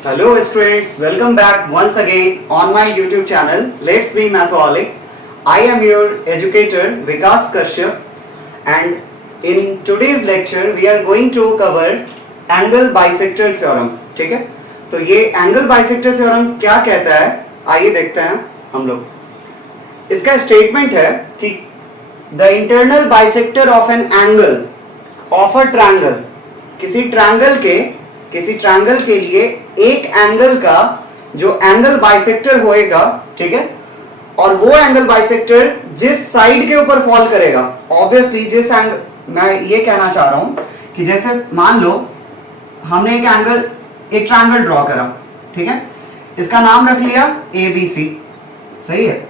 Hello students, welcome back once again on my YouTube channel Let's Be Mathaholic. I am your educator Vikas Kashyap and in today's lecture we are going to cover angle bisector theorem. ठीक है, तो ये angle bisector theorem क्या कहता है आइए देखते हैं हम लोग। इसका स्टेटमेंट है कि the internal bisector of an angle of a triangle, किसी ट्रायंगल के लिए एक एंगल का जो एंगल बाइसेक्टर होएगा, ठीक है, और वो एंगल बाइसेक्टर जिस साइड के ऊपर फॉल करेगा, ऑब्वियसली जिस एंगल, मैं ये कहना चाह रहा हूं कि जैसे मान लो हमने एक ट्रायंगल ड्रॉ करा, ठीक है, इसका नाम रख लिया ABC, सही है।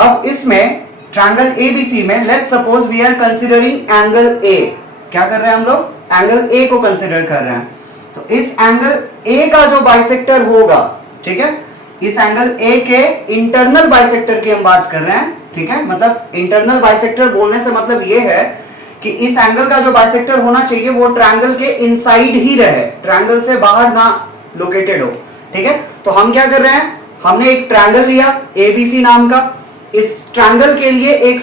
अब इसमें ट्रायंगल ABC में let's suppose we are considering angle A, क्या कर रहे हैं हम लोग, एंगल A को कंसीडर कर रहे हैं। तो इस एंगल A का जो बाइसेक्टर होगा, ठीक है, इस एंगल A के इंटरनल बाइसेक्टर की हम बात कर रहे हैं, ठीक है, मतलब इंटरनल बाइसेक्टर बोलने से मतलब ये है कि इस एंगल का जो बाइसेक्टर होना चाहिए वो ट्रायंगल के इनसाइड ही रहे, ट्रायंगल से बाहर ना लोकेटेड हो, ठीक है। तो हम क्या कर रहे हैं, हमने एक ट्रायंगल लिया ABC नाम का, इस ट्रायंगल के लिए एक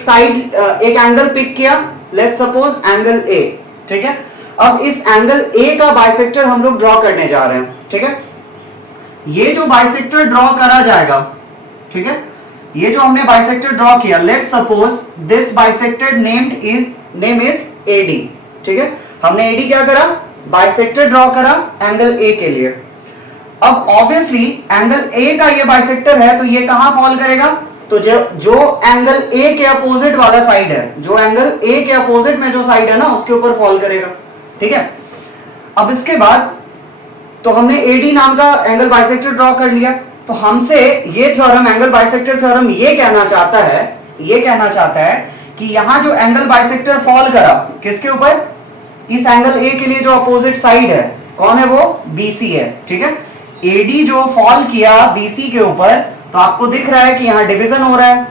एंगल पिक किया, लेट्स सपोज एंगल A, ठीक है। अब इस एंगल A का बाइसेक्टर हम लोग ड्रॉ करने जा रहे हैं, ठीक है। ये जो बाइसेक्टर ड्रॉ करा जाएगा, ठीक है, ये जो हमने बाइसेक्टर ड्रॉ किया, let's suppose this bisector name is AD, ठीक है। हमने AD क्या करा, बाइसेक्टर ड्रॉ करा एंगल A के लिए। अब ऑब्वियसली एंगल A का ये बाइसेक्टर है तो ये कहां फॉल करेगा, तो जो एंगल A के अपोजिट वाला साइड है, जो एंगल A के अपोजिट में जो साइड है ना उसके ऊपर फॉल करेगा, ठीक है। अब इसके बाद तो हमने AD नाम का एंगल बाइसेक्टर ड्रॉ कर लिया, तो हमसे ये थ्योरम, एंगल बाइसेक्टर थ्योरम ये कहना चाहता है कि यहां जो एंगल बाइसेक्टर फॉल करा किसके ऊपर, इस एंगल A के लिए जो अपोजिट साइड है कौन है, वो BC है, ठीक है। AD जो फॉल किया BC के ऊपर, तो आपको दिख रहा है कि यहां डिवीजन हो रहा है,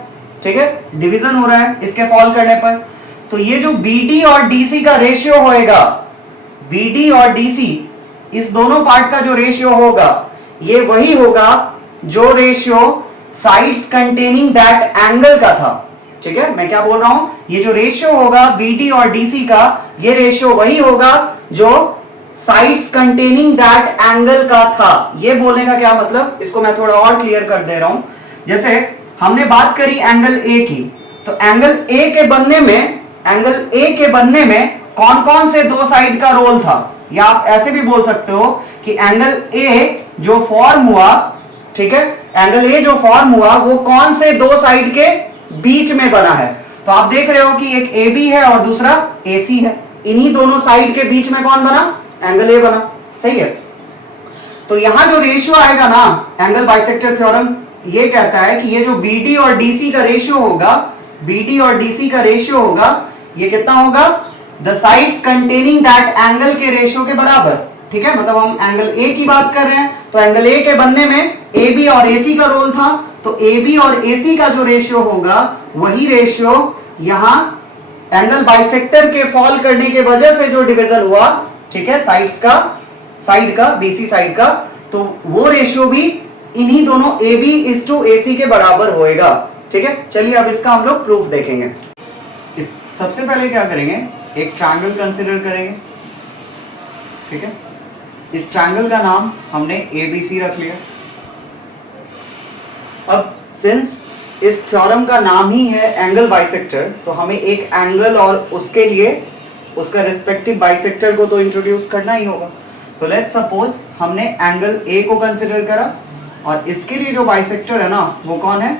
ठीक है, डिवीजन हो रहा है इसके फॉल करने पर। तो ये जो BD और DC का रेशियो होएगा, BD और DC इस दोनों पार्ट का जो रेशियो होगा ये वही होगा जो ratio sides containing that angle का था, ठीक है। मैं क्या बोल रहा हूं, ये जो रेशियो होगा BD और DC का, ये रेशियो वही होगा जो साइड्स कंटेनिंग दैट एंगल का था। ये बोलने का क्या मतलब, इसको मैं थोड़ा और क्लियर कर दे रहा हूं। जैसे हमने बात करी एंगल A की, तो एंगल A के बनने में कौन कौन से दो साइड का रोल था, या आप ऐसे भी बोल सकते हो कि एंगल A जो फॉर्म हुआ, ठीक है, एंगल A जो फॉर्म हुआ वो कौन से दो साइड के बीच में बना है। तो आप देख रहे हो कि एक AB है और दूसरा AC है, इन्हीं दोनों साइड के बीच में कौन बना, एंगल A बना, सही है। तो यहां जो रेशियो आएगा ना, एंगल बाइसेक्टर थ्योरम ये कहता है कि ये जो BD और DC का रेशियो होगा, ये कितना होगा, the sides containing that angle के रेशियो के बराबर, ठीक है। मतलब हम एंगल A की बात कर रहे हैं, तो एंगल A के बनने में AB और AC का रोल था, तो AB और AC का जो रेशियो होगा वही रेशियो यहां एंगल बाइसेक्टर के फॉल करने के वजह से जो डिवीजन हुआ, ठीक है, साइड का BC साइड का, तो वो रेशियो भी इन्हीं दोनों AB/AC के बराबर होएगा, ठीक है। चलिए अब इसका हम लोग प्रूफ देखेंगे। सबसे पहले क्या करेंगे, एक ट्रायंगल कंसीडर करेंगे, ठीक है। इस ट्रायंगल का नाम हमने ABC रख लिया। अब सिंस इस थ्योरम का नाम ही है एंगल बाइसेक्टर, तो हमें एक एंगल और उसके लिए उसका रिस्पेक्टिव बाइसेक्टर को तो इंट्रोड्यूस करना ही होगा। तो लेट्स सपोज हमने एंगल A को कंसीडर करा और इसके लिए जो बाइसेक्टर है ना वो कौन है,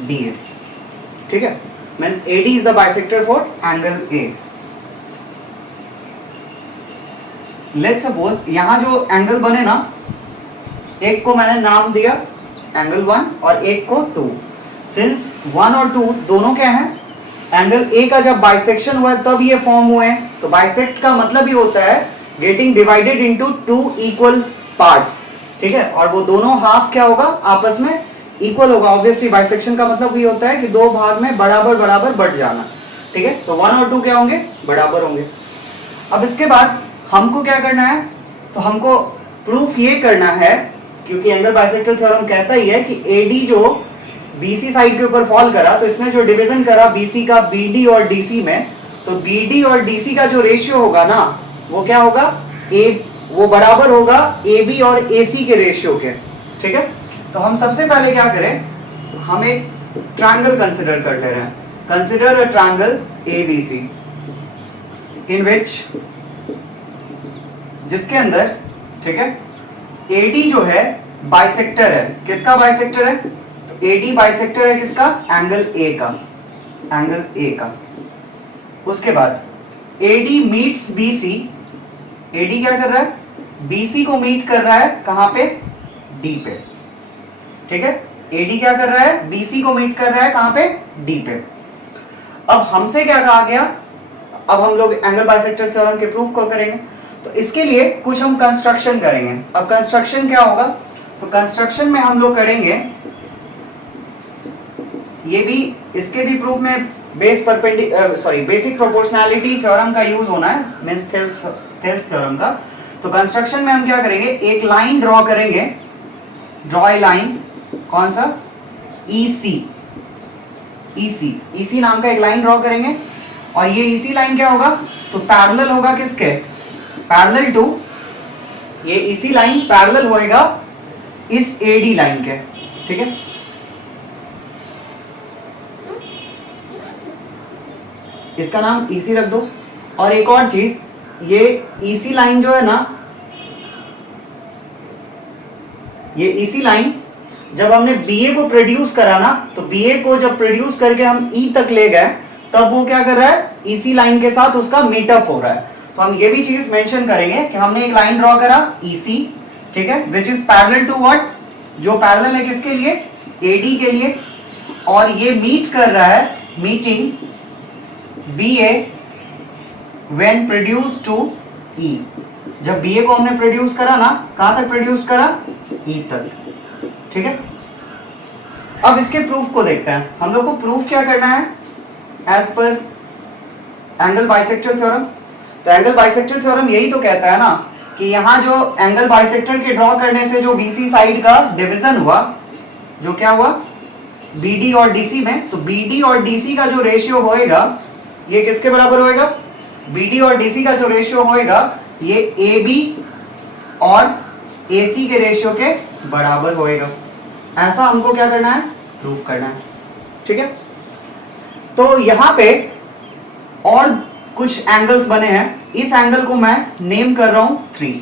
D है, ठीक है। Means AD is the bisector for angle A। Let's suppose यहां जो एंगल बने ना, एक को मैंने नाम दिया एंगल 1 और एक को 2। सिंस 1 और 2 दोनों क्या हैं, एंगल A का जब बाइसेक्शन हुआ तब ये फॉर्म हुए हैं। तो बाइसेक्ट का मतलब ही होता है getting divided into 2 equal parts, ठीक है, और वो दोनों हाफ क्या होगा, आपस में इक्वल होगा। ऑब्वियसली बाइसेक्शन का मतलब ये होता है कि दो भाग में बराबर बराबर बढ़ जाना, ठीक है। तो 1 और 2 क्या होंगे, बराबर होंगे। अब इसके बाद हमको क्या करना है, तो हमको प्रूफ ये करना है, क्योंकि एंगल बाइसेक्टर थ्योरम कहता ही है कि एडी जो बीसी साइड के ऊपर फॉल करा, तो इसने जो डिवीजन करा बीसी का बीडी और डीसी में, तो बीडी और डीसी का जो रेशियो होगा ना, वो क्या होगा, वो बराबर होगा एबी और एसी के रेशियो के। ठीक है, तो हम सबसे पहले क्या करें, हम एक ट्रायंगल कंसिडर कर ले रहे हैं। Consider a triangle ABC in which, जिसके अंदर, ठीक है, एडी जो है बाइसेक्टर है। किसका बाइसेक्टर है, तो एडी बाइसेक्टर है किसका, एंगल ए का, एंगल ए का। उसके बाद एडी मीट्स बीसी, एडी क्या कर रहा है, बीसी को मीट कर रहा है कहां पे, डी पे। ठीक है, एडी क्या कर रहा है, बीसी को मीट कर रहा है कहां पे, डी पे। अब हमसे क्या कहा गया, अब हम लोग एंगल बाइसेक्टर थ्योरम के प्रूफ को करेंगे, तो इसके लिए कुछ हम कंस्ट्रक्शन करेंगे। अब कंस्ट्रक्शन क्या होगा, तो कंस्ट्रक्शन में हम लोग करेंगे, ये भी, इसके भी प्रूफ में बेसिक प्रोपोर्शनैलिटी थ्योरम का यूज होना है, मींस थेल्स थ्योरम का। तो कंस्ट्रक्शन में हम क्या करेंगे, एक लाइन ड्रॉ करेंगे, ड्रॉ ए लाइन, कौन सा, EC, EC नाम का एक लाइन ड्रॉ करेंगे, और ये EC लाइन क्या होगा, तो पैरेलल होगा किसके, पैरेलल टू, ये EC लाइन पैरेलल होएगा इस AD लाइन के। ठीक है, इसका नाम EC रख दो। और एक और चीज, ये EC लाइन जो है ना, ये EC लाइन जब हमने BA को प्रोड्यूस करा ना, तो BA को जब प्रोड्यूस करके हम E तक ले गए, तब वो क्या कर रहा है, EC लाइन के साथ उसका मीटअप हो रहा है। तो हम ये भी चीज मेंशन करेंगे कि हमने एक लाइन ड्रॉ करा EC, ठीक है, which is parallel to what, जो पैरेलल है किसके लिए, AD के लिए, और ये मीट कर रहा है, meeting BA when produce to E। जब BA को हमने प्रोड्यूस करा ना, कहां तक प्रोड्यूस करा, E तक। ठीक है, अब इसके प्रूफ को देखते हैं। हम लोग को प्रूफ क्या करना है, एज पर एंगल बाइसेक्टर थ्योरम। तो एंगल बाइसेक्टर थ्योरम यही तो कहता है ना कि यहां जो एंगल बाइसेक्टर के ड्रॉ करने से जो BC साइड का डिवीजन हुआ, जो क्या हुआ, BD और DC में, तो BD और DC का जो रेशियो होएगा, ये किसके बराबर होएगा, BD और DC का जो रेशियो होएगा, ये AB और AC के रेशियो के बराबर होएगा। ऐसा हमको क्या करना है, प्रूफ करना है। ठीक है, तो यहां पे और कुछ एंगल्स बने हैं, इस एंगल को मैं नेम कर रहा हूं 3।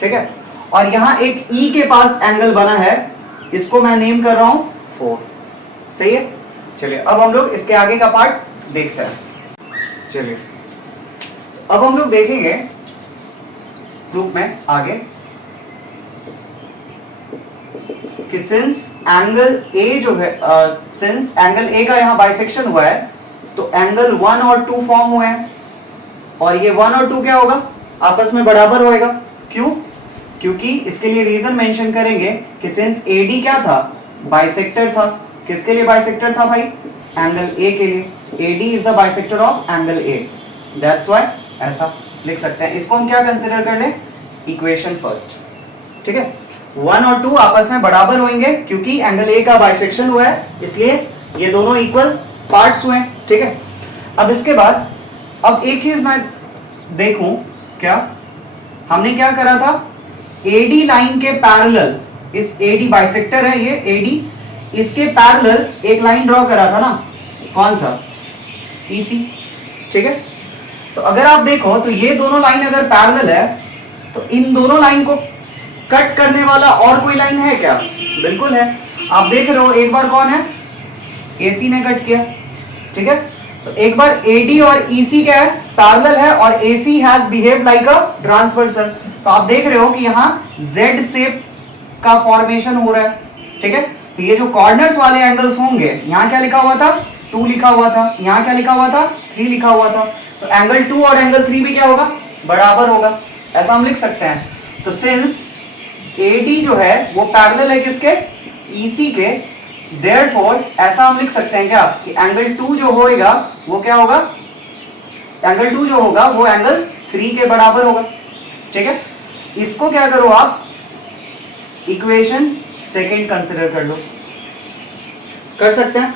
ठीक है, और यहां एक E के पास एंगल बना है, इसको मैं नेम कर रहा हूं 4। सही है, चलिए अब हम लोग इसके आगे का पार्ट देखते हैं। चलिए अब हम लोग देखेंगे प्रूफ में आगे कि सिंस एंगल A जो है, सिंस एंगल A का यहां बाइसेक्शन हुआ है, तो एंगल 1 और 2 फॉर्म हुए हैं, और ये 1 और 2 क्या होगा, आपस में बराबर होएगा। क्यों, क्योंकि इसके लिए रीजन मेंशन करेंगे कि सिंस AD क्या था, बाइसेक्टर था। किसके लिए बाइसेक्टर था भाई, एंगल A के लिए। AD is the bisector of angle A, that's why ऐसा लिख सकते हैं। इसको हम क्या कंसीडर कर ले, इक्वेशन फर्स्ट। ठीक है, 1 और 2 आपस में बराबर होंगे, क्योंकि एंगल A का बाइसेक्शन हुआ है, इसलिए ये दोनों इक्वल पार्ट्स हुए। ठीक है, अब इसके बाद अब एक चीज मैं देखूं, क्या हमने क्या करा था, AD लाइन के पैरेलल, इस AD बाइसेक्टर है ये AD, इसके पैरेलल एक लाइन ड्रॉ करा था ना, कौन सा, EC। ठीक है, तो अगर आप देखो तो ये दोनों लाइन अगर पैरेलल है, तो इन दोनों लाइन को कट करने वाला और कोई लाइन है क्या, बिल्कुल है। आप देख रहे हो, एक बार कौन है, AC ने कट किया। ठीक है, तो एक बार AD और EC क्या है, पैरेलल है, और AC has behaved like a transversal. तो आप देख रहे हो कि यहाँ Z शेप का फॉर्मेशन हो रहा है। ठीक है, तो ये जो कॉर्नर्स वाले एंगल्स होंगे, यहाँ क्या लिखा हुआ था, 2 लिखा हुआ था, यहाँ क्या लिखा हुआ था, 3 लिखा हुआ था, तो एंगल 2 और एंगल 3 भी क्या होगा, बराबर होगा। ऐसा हम लिख सकते हैं। तो सिंस AD जो है वो पैरेलल है किसके, EC के, देयरफॉर ऐसा हम लिख सकते हैं क्या कि एंगल 2 जो होएगा वो क्या होगा, एंगल 2 जो होगा वो एंगल 3 के बराबर होगा। ठीक है, इसको क्या करो आप, इक्वेशन सेकंड कंसिडर कर लो, कर सकते हैं।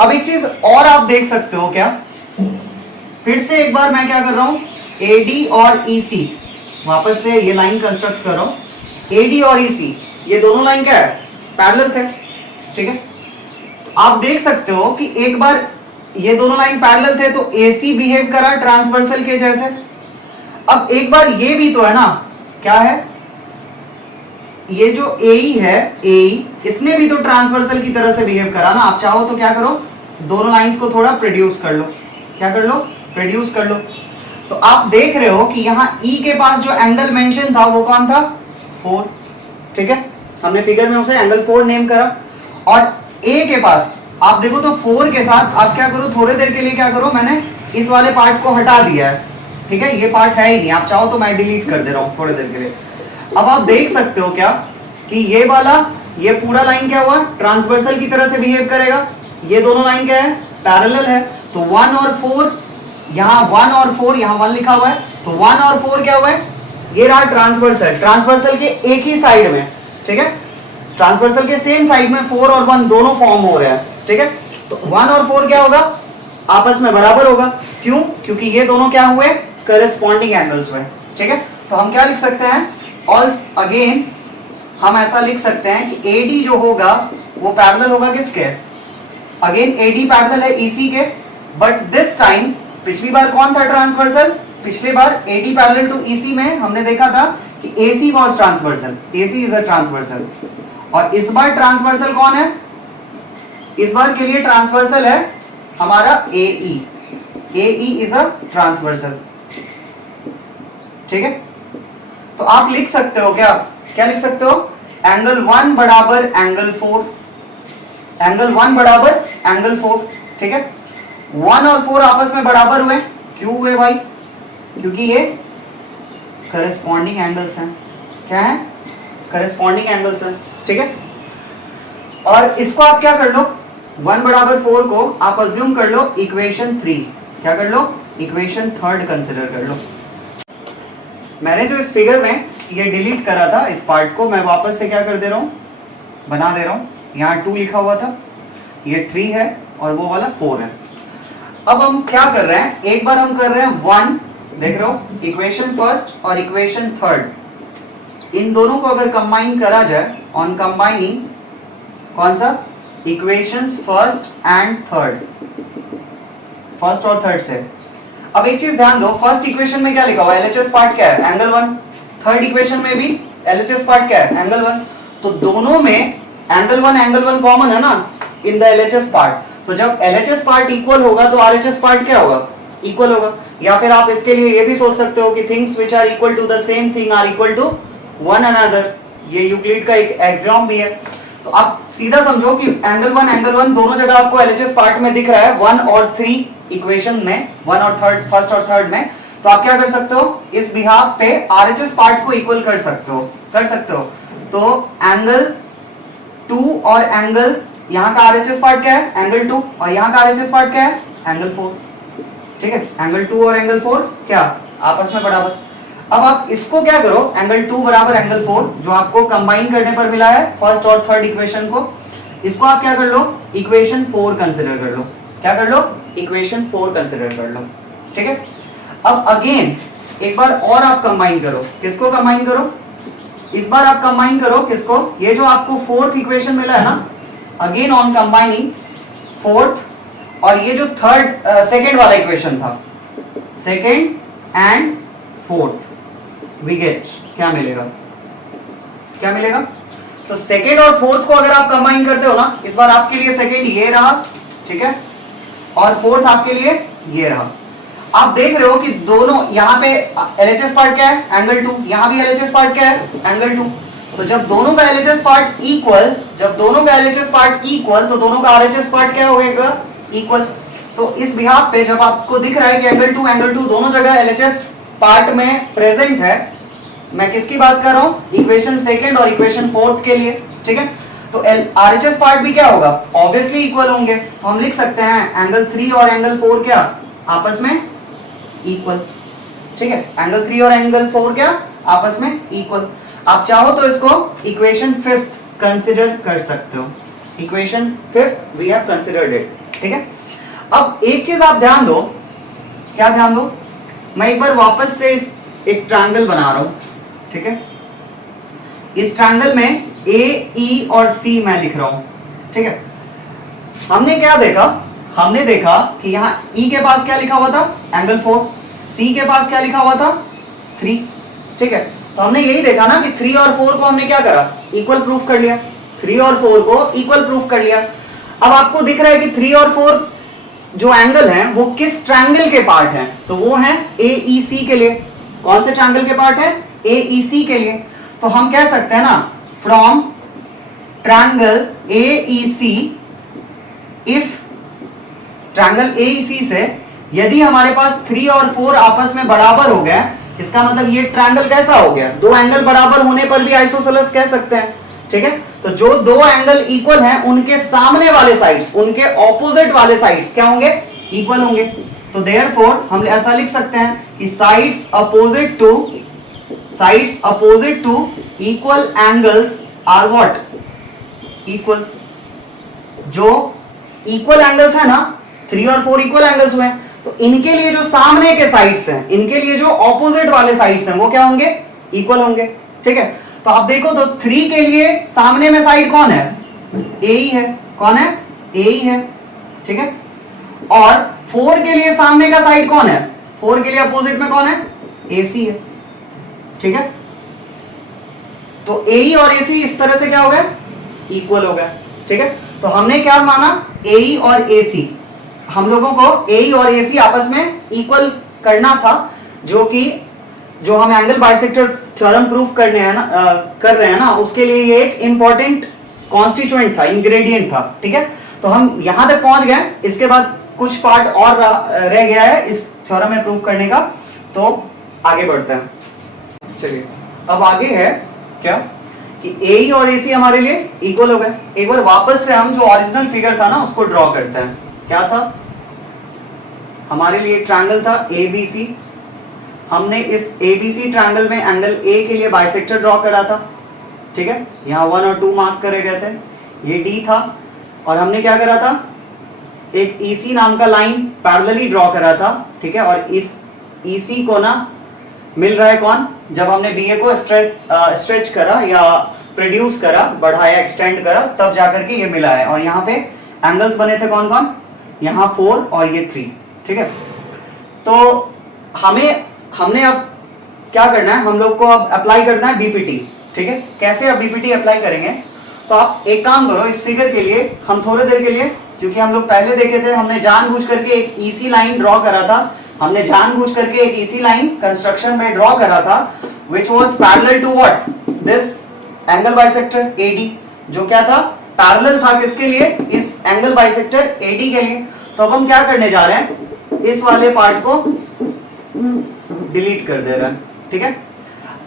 अब एक चीज और आप देख सकते हो क्या, फिर से एक बार मैं क्या कर रहा हूं, AD और EC वापस से ये लाइन कंस्ट्रक्ट कर रहा हूं। AD और EC ये दोनों लाइन क्या है, पैरेलल थे, ठीक है। तो आप देख सकते हो कि एक बार ये दोनों लाइन पैरेलल थे तो AC बिहेव करा ट्रांसवर्सल के जैसे। अब एक बार ये भी तो है ना, क्या है, ये जो AE है, AE इसने भी तो ट्रांसवर्सल की तरह से बिहेव करा ना। आप चाहो तो क्या करो, दोनों लाइंस को थोड़ा प्रोड्यूस कर लो, क्या कर लो, प्रोड्यूस कर लो। तो आप देख रहे हो कि यहाँ E के पास जो एंगल मेंशन था वो कौन था, 4, ठीक है, हमने फिगर में उसे एंगल 4 नेम करा। और A के पास आप देखो तो 4 के साथ आप क्या करो, थोड़ी देर के लिए क्या करो, मैंने इस वाले पार्ट को हटा दिया है, ठीक है, ये पार्ट है ही नहीं, आप चाहो तो मैं डिलीट कर दे रहा हूँ थोड़ी देर के लिए। अब आप देख सकते हो क्या कि ये वाला, ये पूरा लाइन क्या हुआ, ट्रांसवर्सल की तरह से बिहेव करेगा। ये दोनों लाइन क्या है, पैरेलल है। तो 1 और 4, यहाँ 1 और 4, यहाँ 1 लिखा हुआ है, तो 1 और 4 क्या हुआ है, ये रहा ट्रांसवर्सल, ट्रांसवर्सल के एक ही साइड में, ठीक है, ट्रांसवर्सल के सेम साइड में 4 और 1 दोनों फॉर्म हो रहे हैं, ठीक है। तो 1 और 4 क्या होगा, आपस में बराबर होगा। क्यों, क्योंकि ये दोनों क्या हुए, करस्पॉन्डिंग एंगल्स हुए, ठीक है। तो हम क्या लिख सकते हैं, ऑल अगेन हम ऐसा लिख सकते हैं कि AD जो होगा वो पैरेलल होगा किसके, अगेन AD पैरेलल है EC के, बट दिस टाइम, पिछली बार कौन था ट्रांसवर्सल, पिछली बार AD पैरेलल टू EC में हमने देखा था कि AC was transversal, AC is a transversal. और इस बार ट्रांसवर्सल कौन है, इस बार के लिए ट्रांसवर्सल है हमारा AE, AE is a transversal, ठीक है। तो आप लिख सकते हो क्या, क्या लिख सकते हो, एंगल 1 बराबर एंगल 4, एंगल 1 बराबर एंगल 4, ठीक है। 1 और 4 आपस में बराबर हुए, क्यों हुए भाई, क्योंकि ये करस्पॉन्डिंग एंगल्स हैं, क्या है, करस्पॉन्डिंग एंगल्स हैं, ठीक है। और इसको आप क्या कर लो, 1 बराबर 4 को आप अज्यूम कर लो इक्वेशन 3, क्या कर लो, इक्वेशन 3 कंसिडर कर लो। मैंने जो इस फिगर में ये डिलीट करा था इस पार्ट को, मैं वापस से क्या कर दे रहा हूँ, बना दे रहा हूँ। यहाँ 2 लिखा हुआ था, ये 3 है और वो वाला 4 है। अब हम क्या कर रहे हैं, एक बार हम कर रहे हैं 1, देख रहे हो, इक्वेशन फर्स्ट और इक्वेशन 3, इन दोनों को अगर कंबाइन करा जाए, ऑन कंबाइनिंग कौन सा, equations first and third, first और थर्ड से। अब एक चीज ध्यान दो, फर्स्ट इक्वेशन में क्या लिखा हुआ है, LHS पार्ट क्या है, एंगल 1, थर्ड इक्वेशन में भी LHS पार्ट क्या है, एंगल 1। तो दोनों में एंगल 1 कॉमन है ना इन द LHS पार्ट। तो जब LHS पार्ट इक्वल होगा तो RHS पार्ट क्या होगा, इक्वल होगा। या फिर आप इसके लिए ये भी सोच सकते हो कि things which are equal to the same thing are equal to one another, ये यूक्लिड का एक एक्सियोम भी है। तो आप सीधा समझो कि एंगल 1 दोनों जगह आपको LHS पार्ट में दिख रहा है, 1 और 3 इक्वेशन में, 1 और थर्ड, फर्स्ट और थर्ड में। तो आप क्या कर सकते हो, इस बिहाफ पे RHS पार्ट को इक्वल कर सकते हो, कर सकते हो। तो एंगल 2 और एंगल, यहाँ का RHS पार्ट क्या है, एंगल 2, और यहाँ का RHS पार्ट क्या है, एंगल 4, ठीक है। एंगल 2 और एंगल 4 क्या आपस में बराबर। अब आप इसको क्या करो, एंगल 2 बराबर एंगल 4 जो आपको कंबाइन करने पर मिला है फर्स्ट और थर्ड इक्वेशन को, इसको आप क्या कर लो, इक्वेशन 4 कंसिडर कर लो, क्या कर लो, इक्वेशन 4 कंसिडर कर लो, ठीक है। अब अगेन एक बार और आप कंबाइन करो, किसको कंबाइन करो, इस बार आप कंबाइन करो किसको, ये जो आपको फोर्थ इक्वेशन मिला है ना, अगेन ऑन कंबाइनिंग फोर्थ, और ये जो थर्ड सेकेंड वाला इक्वेशन था, second and fourth, we get क्या मिलेगा, क्या मिलेगा। तो सेकेंड और फोर्थ को अगर आप कंबाइन करते हो ना, इस बार आपके लिए सेकेंड ये रहा, ठीक है, और फोर्थ आपके लिए ये रहा। आप देख रहे हो कि दोनों, यहाँ पे LHS पार्ट क्या है, एंगल 2, यहाँ भी LHS पार्ट क्या है, एंगल 2। तो जब दोनों का LHS पार्ट इक्वल, जब दोनों का LHS पार्ट इक्वल, तो दोनों का RHS पार्ट क्या होगा, इक्वल। तो इस बिहाफ पे जब आपको दिख रहा है कि एंगल 2 दोनों जगह LHS पार्ट में प्रेजेंट है, मैं किसकी बात कर रहा हूं, इक्वेशन सेकंड और इक्वेशन फोर्थ के लिए, ठीक है। तो RHS पार्ट भी क्या होगा, ऑब्वियसली इक्वल होंगे। तो हम लिख सकते हैं एंगल 3 और एंगल 4 क्या आपस में इक्वल, ठीक है। एंगल 3 और एंगल 4 क्या आपस में इक्वल। आप चाहो तो इसको इक्वेशन 5th कंसिडर कर सकते हो, equation 5th we have considered it, ठीक है। अब एक चीज आप ध्यान दो, क्या ध्यान दो, मैं एक बार वापस से एक ट्रायंगल बना रहा हूं, ठीक है। इस ट्रायंगल में ए, ई और सी मैं लिख रहा हूं, ठीक है। हमने क्या देखा, हमने देखा कि यहां ई के पास क्या लिखा हुआ था, एंगल 4, सी के पास क्या लिखा हुआ था, 3, ठीक है। तो हमने यही देखा ना कि 3 और 4 को हमने क्या करा, इक्वल प्रूफ कर लिया, 3 और 4 को इक्वल प्रूफ कर लिया। अब आपको दिख रहा है कि 3 और 4 जो एंगल हैं वो किस ट्रायंगल के पार्ट हैं, तो वो हैं AEC के लिए। कौन से ट्रायंगल के पार्ट है, AEC के लिए। तो हम कह सकते हैं ना, from triangle AEC, if triangle AEC से यदि हमारे पास 3 और 4 आपस में बराबर हो गया, इसका मतलब ये ट्रायंगल कैसा हो गया, दो एंगल बराबर होने पर भी आइसोसेलेस कह सकते हैं, ठीक है। तो जो दो एंगल इक्वल हैं उनके सामने वाले साइड्स, उनके ऑपोजिट वाले साइड्स क्या होंगे, इक्वल होंगे। तो देयरफॉर हम ऐसा लिख सकते हैं कि sides opposite to equal angles are what, equal. जो इक्वल एंगल्स है ना, 3 और 4 इक्वल एंगल्स हुए, तो इनके लिए जो सामने के साइड्स हैं, इनके लिए जो ऑपोजिट वाले साइड्स हैं वो क्या होंगे, इक्वल होंगे, ठीक है। तो आप देखो तो 3 के लिए सामने में साइड कौन है, ए ही है, कौन है, ए ही है, ठीक है। और 4 के लिए सामने का साइड कौन है, 4 के लिए अपोजिट में कौन है, AC है, ठीक है। तो AE और AC इस तरह से क्या हो गया, इक्वल हो गया, ठीक है। तो हमने क्या माना, AE और AC, हम लोगों को AE और AC आपस में इक्वल करना था, जो हम एंगल बाइसेक्टर थ्योरम प्रूफ कर रहे हैं ना, उसके लिए ये एक इंपॉर्टेंट कॉन्स्टिट्यूएंट था, इंग्रेडिएंट था, ठीक है। तो हम यहां तक पहुंच गए, इसके बाद कुछ पार्ट और रह गया है इस थ्योरम में प्रूफ करने का, तो आगे बढ़ते हैं। चलिए अब आगे है क्या कि AE और AC हमारे लिए इक्वल हो गए। एक बार वापस से हम जो ओरिजिनल फिगर था ना उसको ड्रॉ करते हैं। क्या था, हमारे लिए ट्रायंगल था ABC, हमने इस ABC ट्रायंगल में एंगल A के लिए बाइसेक्टर ड्रॉ करा था, ठीक है। यहाँ 1 और 2 मार्क करे गए थे, ये D था, और हमने क्या करा था, एक EC नाम का लाइन पैरेलली ड्रॉ करा था, ठीक है। और इस EC को ना मिल रहा है कौन, जब हमने BA को स्ट्रेच करा या प्रोड्यूस करा, बढ़ाया, एक्सटेंड करा, तब जाकर के ये मिला है। और यहाँ पे एंगल्स बने थे कौन कौन, यहाँ 4 और ये 3, ठीक है। तो हमने अब क्या करना है, हम लोग को अब अप्लाई करना है BPT, ठीक है। कैसे अब BPT अप्लाई करेंगे, तो आप एक काम करो, इस फिगर के लिए हम थोड़ी देर के लिए, क्योंकि हम लोग पहले देखे थे, हमने जानबूझ करके एक EC लाइन ड्रॉ करा था, हमने जानबूझ करके एक EC लाइन कंस्ट्रक्शन में ड्रॉ करा था, which was parallel to what, this angle bisector AD, जो क्या था, पैरेलल था किसके लिए, इस एंगल बाइसेक्टर AD के लिए। तो अब हम क्या करने जा रहे हैं, इस वाले पार्ट को डिलीट कर दे रहे हैं, ठीक है।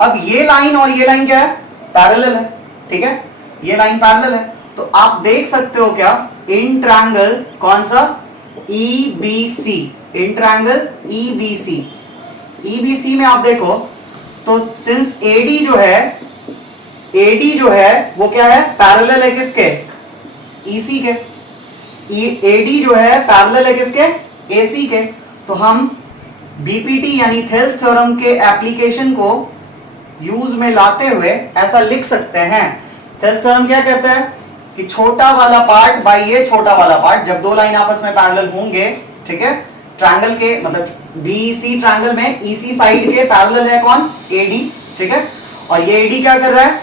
अब ये लाइन और ये लाइन क्या है, पैरेलल है, ठीक है, ये लाइन पैरेलल है। तो आप देख सकते हो क्या, इन ट्रायंगल कौन सा, EBC, इन ट्रायंगल EBC में आप देखो तो सिंस AD जो है वो क्या है, पैरेलल है किसके, EC के। AD जो है पैरेलल है किसके, AC के। तो हम BPT यानी थेल्स थ्योरम के एप्लीकेशन को यूज में लाते हुए ऐसा लिख सकते हैं। थेल्स थ्योरम क्या कहता है कि छोटा वाला पार्ट बाय ये छोटा वाला पार्ट, जब दो लाइन आपस में पैरेलल होंगे, ठीक है, ट्रायंगल के मतलब BC ट्रायंगल में EC साइड के पैरेलल है कौन, AD, ठीक है। और ये AD क्या कर रहा है,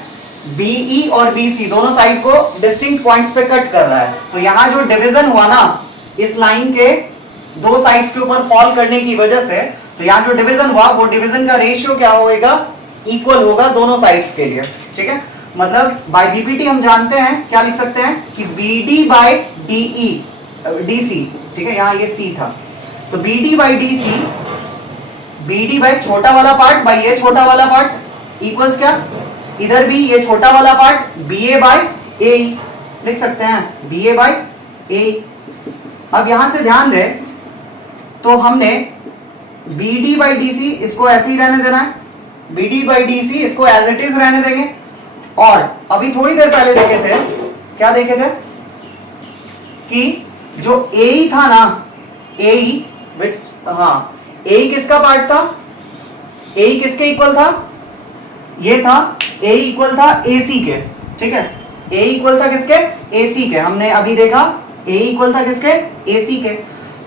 BE और BC दोनों साइड को डिस्टिंक्ट पॉइंट्स पे कट कर रहा है। तो यहाँ जो डिवीजन हुआ ना इस लाइन के दो साइड्स के ऊपर फॉल करने की वजह से, तो यहाँ जो डिवीजन हुआ वो डिवीजन का रेशियो क्या होगा, इक्वल होगा दोनों साइड्स के लिए, ठीक है। मतलब बाय BPT हम जानते हैं, क्या लिख सकते हैं कि BD बाय DC, ठीक है, यहाँ ये C था, तो BD by DC, BD by छोटा वाला पार्ट बाय ये छोटा वाला पार्ट इक्वल्स क्या, इधर भी ये छोटा वाला पार्ट BA बाय A लिख सकते हैं, BA बाय A। अब यहां से ध्यान दें तो हमने BD बाई DC इसको ऐसे ही रहने देना है, B D by D C इसको एज इट इज रहने देंगे। और अभी थोड़ी देर पहले देखे थे, क्या देखे थे कि जो ए ई था ना, ए ई विच, हाँ ए ई किसका पार्ट था, ए ई किसके इक्वल था, ये था ए इक्वल था ए सी के, ठीक है, ए इक्वल था किसके, ए सी के। हमने अभी देखा ए इक्वल था किसके, ए सी के।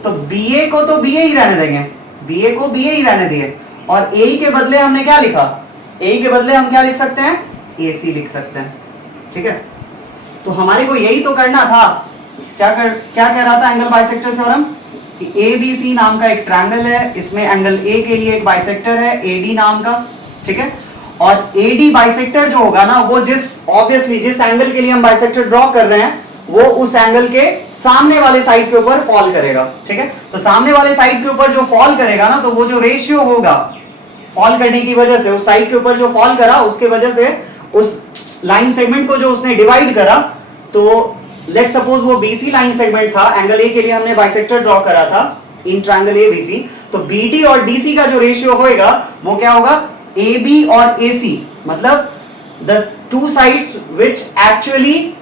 तो बी ए को तो बी ए ही रहने देंगे, बी ए को बी ए ही रहने दिए, और ए के बदले हमने क्या लिखा, ए के बदले हम क्या लिख सकते हैं, ए सी लिख सकते हैं, ठीक है। तो हमारे को यही तो करना था। क्या कह रहा था एंगल बाइसेक्टर थ्योरम, कि ए बी सी नाम का एक ट्रायंगल है, इसमें एंगल ए के लिए एक बाइसेक्टर है ए डी नाम का, ठीक है। और ए डी बाइसेक्टर जो होगा ना, वो ऑब्वियसली जिस एंगल के लिए हम बाइसेक्टर ड्रॉ कर रहे हैं वो उस एंगल के सामने वाले साइड के ऊपर फॉल करेगा, ठीक है। तो सामने वाले साइड के ऊपर जो फॉल करेगा ना, तो वो जो रेशियो होगा फॉल करने की वजह से, उस साइड के ऊपर जो फॉल करा उसके वजह से उस लाइन सेगमेंट को जो उसने डिवाइड करा, तो लेट सपोज वो बीसी लाइन सेगमेंट था, एंगल ए के लिए हमने बाइसेक्टर ड्रॉ करा था इन ट्रायंगल ए बीसी, तो बीडी और डीसी का जो रेशियो होएगा वो क्या होगा, ए बी और ए सी, मतलब the two sides which actually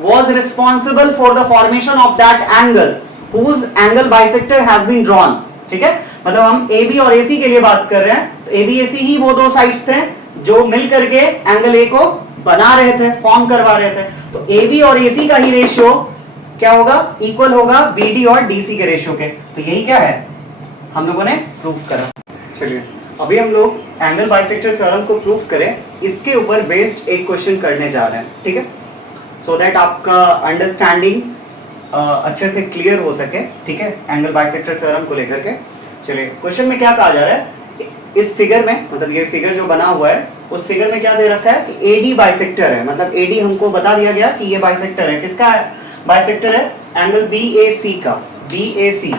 was responsible for the formation of that angle whose angle bisector has been drawn, ठीक है। मतलब हम AB और AC के लिए बात कर रहे हैं, तो AB AC ही वो दो साइड्स थे जो मिल करके एंगल A को बना रहे थे, फॉर्म करवा रहे थे। तो AB और AC का ही रेशियो क्या होगा, इक्वल होगा BD और DC के रेशियो के। तो यही क्या है, हम लोगों ने प्रूफ करा। चलिए अभी हम लोग एंगल बाइसेक्टर थ्योरम को प्रूफ करें, इसके ऊपर बेस्ड एक क्वेश्चन करने जा रहे हैं, ठीक है, सो दैट आपका अंडरस्टैंडिंग अच्छे से क्लियर हो सके, ठीक है, एंगल बाइसेक्टर थ्योरम को लेकर के। चलिए क्वेश्चन में क्या कहा जा रहा है, इस फिगर में, मतलब ये फिगर जो बना हुआ है उस फिगर में क्या दे रखा है कि एडी बाइसेक्टर है, मतलब एडी हमको बता दिया गया कि ये बाइसेक्टर है, किसका बाइसेक्टर है, एंगल BAC का, BAC,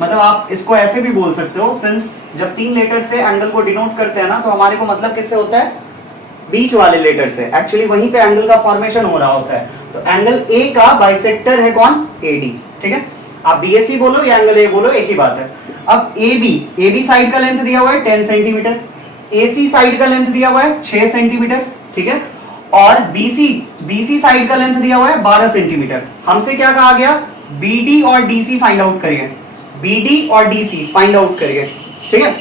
मतलब आप इसको ऐसे भी बोल सकते हो, सिंस जब 3 लेटर से एंगल को डिनोट करते हैं ना, तो हमारे को मतलब किससे होता है, बीच वाले लेटर से, एक्चुअली वहीं पे एंगल का फॉर्मेशन हो रहा होता है। तो एंगल ए का बाइसेक्टर है कौन, एडी, ठीक है। आप BAC बोलो या एंगल ए बोलो, एक ही बात है। अब AB साइड का लेंथ दिया हुआ है 10 सेंटीमीटर, AC साइड का लेंथ दिया हुआ है 6 सेंटीमीटर, ठीक है, और BC साइड का लेंथ दिया हुआ है 12 सेंटीमीटर। हमसे क्या कहा गया, BD और DC फाइंड आउट करिए, BD और DC फाइंड आउट करिए, ठीक है।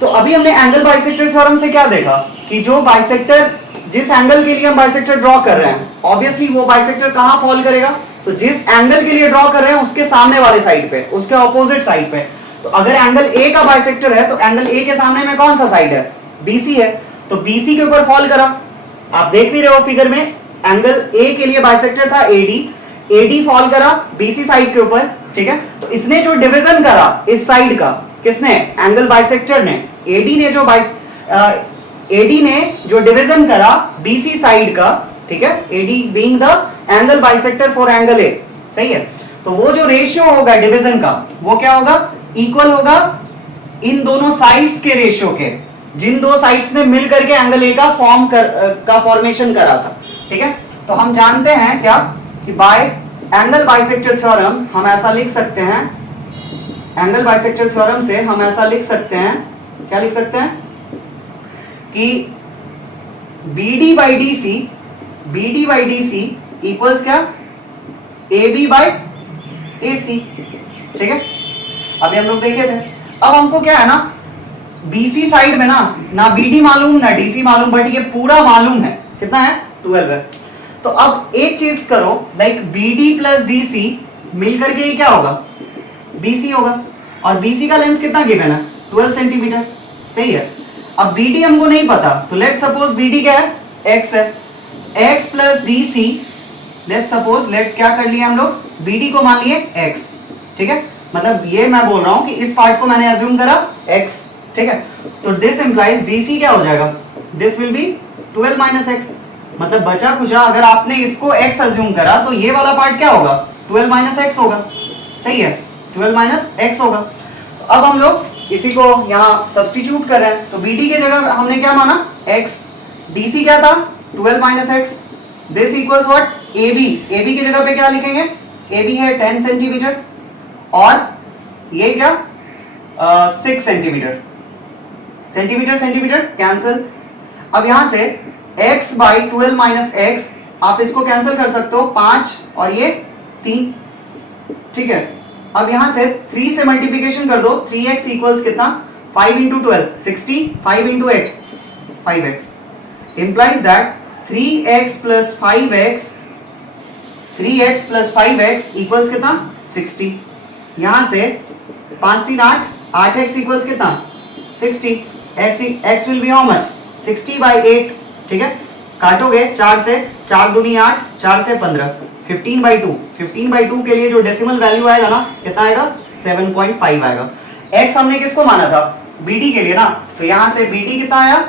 तो अभी हमने एंगल बाइसेक्टर थ्योरम से क्या देखा कि जो बाइसेक्टर, जिस एंगल के लिए हम बाइसेक्टर ड्रॉ कर रहे हैं, ऑब्वियसली वो बाइसेक्टर कहां फॉल करेगा, तो जिस एंगल के लिए ड्रॉ कर रहे हैं उसके सामने वाले साइड पे, उसके ऑपोजिट साइड पे। तो अगर एंगल ए का बाइसेक्टर है तो एंगल ए के सामने में कौन सा साइड है, BC है, तो BC के ऊपर फॉल करा। आप देख भी रहे हो फिगर में, एंगल ए के लिए बाइसेक्टर था AD फॉल करा BC साइड के ऊपर, ठीक है। तो इसने जो डिवीजन करा इस साइड का, किसने, एंगल बाइसेक्टर ने, AD ने जो डिवीजन करा BC साइड का, ठीक है, AD being the angle bisector for angle A, सही है। तो वो जो रेशियो होगा डिवीजन का, वो क्या होगा, इक्वल होगा इन दोनों साइड्स के रेशियो के, जिन दो साइड्स ने मिल करके एंगल A का फॉर्मेशन करा था, ठीक है। तो हम जानते हैं क्या कि बाय एंगल बाइसेक्टर थ्योरम हम ऐसा लिख सकते हैं, एंगल बाइसेक्टर थ्योरम से हम ऐसा लिख सकते हैं, क्या लिख सकते हैं कि BD बाई DC इक्वल्स क्या, AB बाई AC, ठीक है। अभी हम लोग देखे थे। अब हमको क्या है ना, BC साइड में ना BD मालूम ना DC मालूम, बट ये पूरा मालूम है, कितना है, 12 है। तो अब एक चीज करो, लाइक BD प्लस DC मिलकर के ये क्या होगा, BC होगा, और BC का लेंथ कितना गिवन है, 12 सेंटीमीटर, सही है। अब BD हमको नहीं पता, तो लेट सपोज BD क्या है, X है, X plus DC, let suppose, let क्या कर लिया हम लोग, BD को मान लिए X, ठीक है। मतलब ये मैं बोल रहा हूं कि इस पार्ट को मैंने अज्यूम करा X, ठीक है। तो दिस इंप्लाइज DC क्या हो जाएगा, this will be 12 minus X, मतलब बचा कुछ, अगर आपने इसको X अज्यूम करा तो ये वाला पार्ट क्या होगा, 12 माइनस X होगा, सही है, 12 माइनस X होगा। तो अब हम लोग इसी को यहाँ सब्स्टिट्यूट कर रहे हैं, तो BD के जगह हमने क्या माना, X, DC क्या था, 12 minus X, this equals what, AB की जगह पे क्या लिखेंगे, AB है 10 सेंटीमीटर और ये क्या 6 सेंटीमीटर, सेंटीमीटर सेंटीमीटर कैंसिल। अब यहां से x बाई 12 माइनस एक्स, आप इसको कैंसिल कर सकते हो, 5 और ये 3, ठीक है। अब यहां से 3 से मल्टीप्लीकेशन कर दो, 3x इक्वल्स कितना, 5 into 12 60, 5 into x 5x implies that 3x plus 5x, 3x plus 5x equals कितना 60। यहां से 5 3 8, 8x इक्वल्स कितना 60, x will be how much 60 by 8, ठीक है। काटोगे 4 से, 4 दूनी 8, 4 से 15, 15 बाई 2, 15 बाई 2 के लिए जो डेसिमल वैल्यू आएगा ना कितना आएगा 7.5 आएगा। x हमने किसको माना था, bd के लिए ना, तो यहां से bd कितना आया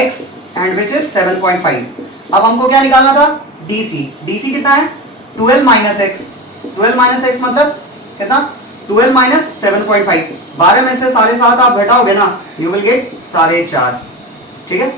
x एंड विच इज 7.5। अब हमको क्या निकालना था, dc कितना है 12 माइनस एक्स, 12 माइनस एक्स मतलब कितना 12 माइनस 7.5, 12 में से 7.5 आप घटाओगे ना, यू विल गेट 4.5, ठीक है।